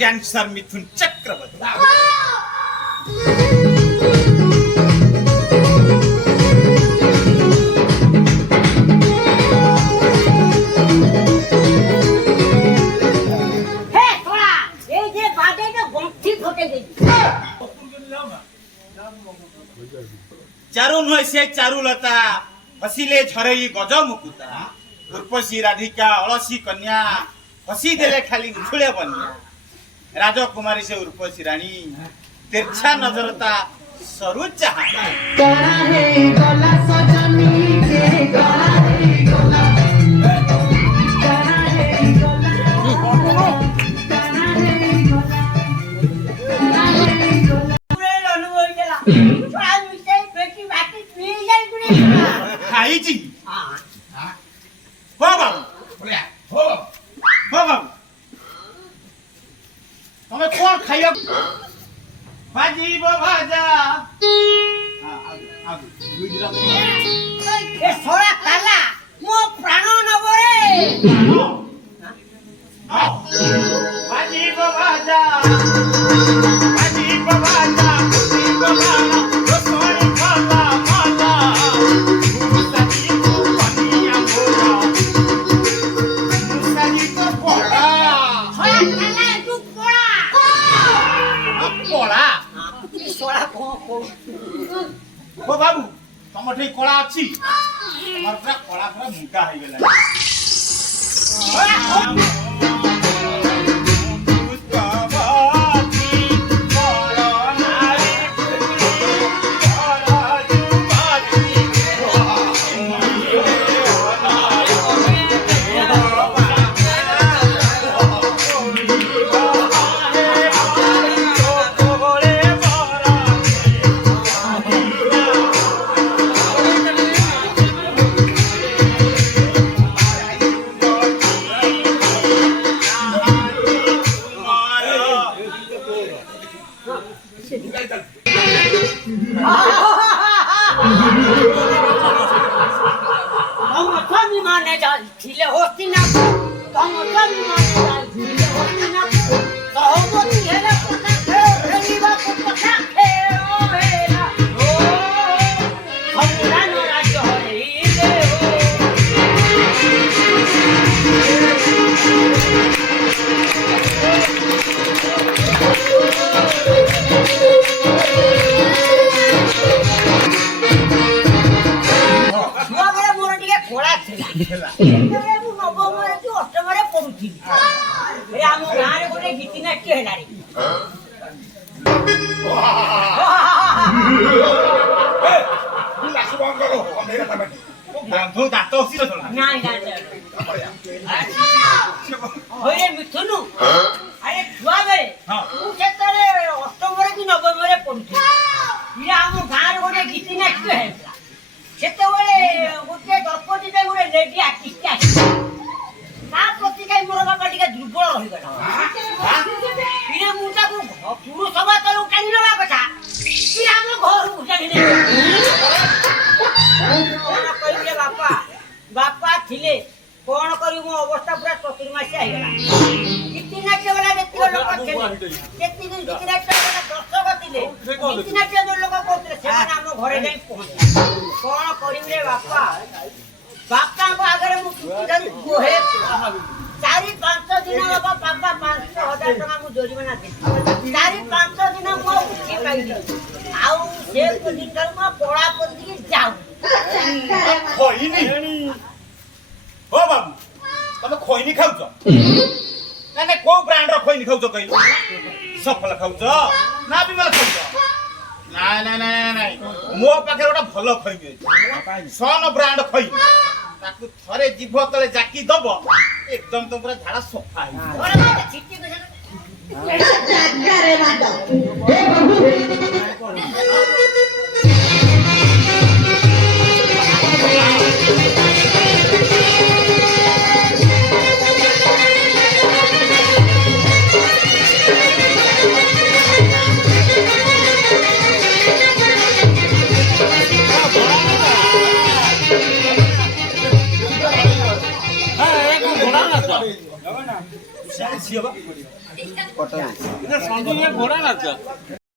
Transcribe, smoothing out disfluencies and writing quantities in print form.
Dancer Mithun Chakravarti. Hey, Thola, ये जे बाटे तो गोंठी फोटे गई. चारू नसे चारुलता हसिले झरई गज मुकुता उर्वशी राधिका अलसी कन्या हसी देले खाली उछुळे बन्या राजकुमारी से उर्वशी रानी तिरछा नजरता सरू चाहा करा है गला सजनी के गला है गला करा है गला करा है गला पूरे अनुभव केला. थोडा विषय पेटी बाकी पी जाई कुणी. खाई जी हां. हो बाबू हो बाबू તમે કોણ ખાયો ભાજી ભાજા એ થોડા કાલા મો પ્રાણો ન બોરે. ભાજી ભાજા ભાજી ભાજા ભાજી ભાજા રસોઈ ખાલા ખાલા મુસાજી કો પનિયા બોલા મુસાજી કો પોડા થોડા કાલા તું પોળા. પોડા સોળા કો ઓ બાબુ તમારે કોળા ଅଛି તમાર પૂરા કોળા પૂરા મુંડા થઈ ગલા ଗୋଟେ ଗୀତି ନାଟ୍ୟ ହେଲାଣି ବନ୍ଧୁ ଦାନ୍ତ ଅସିର ନାଇଁ ହଇରେ ମିଥୁନୁ ଆରେ ଛୁଆ ବେଳେ ମୁଁ ସେତେବେଳେ ଅଷ୍ଟମରେ କି ନବମରେ ପଢୁଥିଲି ଆମ ଗାଁରେ ଗୋଟେ ଗୀତି ନାଟ୍ୟ ହେଉଥିଲା ସେତେବେଳେ ଗୋଟେ ଦ୍ରୌପଦୀରେ ଗୋଟେ ଲେଡି ଆର୍ଟିଷ୍ଟ ଆସିଥିଲା ତା ପ୍ରତି କାହିଁ ମୋର ବାପା ଟିକେ ଦୁର୍ବଳ ରହିଗଲା ମୁଁ ତାକୁ ପୁରୁଷ ସଭାତଳକୁ ଟାଣି ନେବା କଥା ଆମ ଘରକୁ ଟାଣି ନେବା କଣ କହିଲେ ବାପା ଥିଲେ କଣ କରିବି ମୋ ଅବସ୍ଥା ପୁରା ଚତୁର୍ମାସିଆ ହେଇଗଲା ଗୀତି ନାଟ୍ୟ ବେলা ଯେତିକି ଲୋକ ଥିଲେ ଯେତିକି ଗୀତି ନାଟ୍ୟ ବେଲା ଦର୍ଶକ ଥିଲେ ଗୀତି ନାଟ୍ୟ ଯୋଉ ଲୋକ କରୁଥିଲେ ସେମାନେ ଆମ ଘରେ ଯାଇ ପହଞ୍ଚିଲେ କଣ କରିବି ରେ ବାପାଙ୍କ ଆଗରେ ମୁଁ କୁହେ 4-5 ଦିନ ହବ ବାପା 5,000 ଟଙ୍କା ମୁଁ ଜୋରିମାନା ଦେଲି 4-5 ଦିନ ମୁଁ ଉଠି ପାଇଲି ଆଉ ସେ ଦିନଠାରୁ ମୁଁ ପଳା କରିକି ଯାଉ ଖଇନି ଓ ବାବୁ ତମେ ଖଇନି ଖାଉଛ ନା କୋଉ ବ୍ରାଣ୍ଡର ଖଇନି ଖାଉଛ କହିଲ ସଫଳ ଖାଉଛ ନା ବିମଲ ଖାଉଛ ନାଇଁ ମୋ ପାଖରେ ଗୋଟେ ଭଲ ଖଇନି ଅଛି ସନ ବ୍ରାଣ୍ଡ ଖଇନି ତାକୁ ଥରେ ଜିଭ ତଳେ ଜାକି ଦବ ଏକଦମ ତ ପୁରା ଝାଡା ସଫା ହେଇଯିବ ଜାଗାରେ ବାଦ ହେ ପ୍ରଭୁ